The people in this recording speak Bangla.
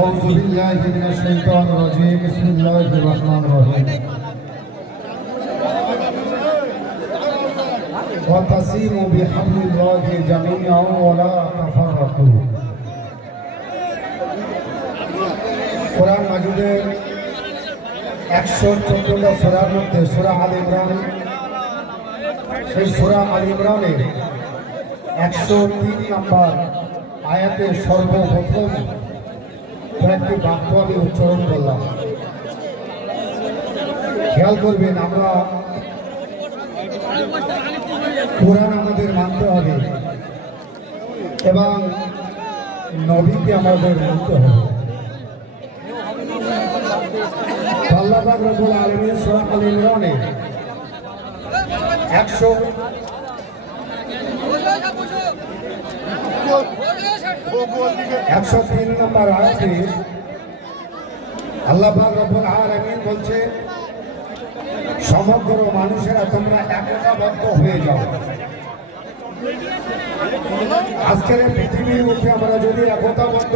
أعوذ بالله من الشيطان الرجيم بسم الله الرحمن الرحيم واعتصموا بحبل الله جميعا ولا تفرقوا কোরআন মাজিদের 114টা সূরার মধ্যে সূরা আল ইমরান, সেই সূরা আল ইমরানের 103 নম্বর আয়াতের সর্বপ্রথম কয়েকটি বাক্য আমি উচ্চারণ করলাম। খেয়াল করবেন, আমরা কোরআন আমাদের মানতে হবে এবং নবীকে আমাদের মানতে হবে। আল্লাহ পাক রব্বুল আলামিন সূরা আল ইমরানে 103 নম্বর আয়াতে আল্লাহ পাক রব্বুল আলামিন বলছে, সমগ্র মানুষেরা তোমরা একতাবদ্ধ হয়ে যাও। আজকের পৃথিবীর মধ্যে আমরা যদি একতাবদ্ধ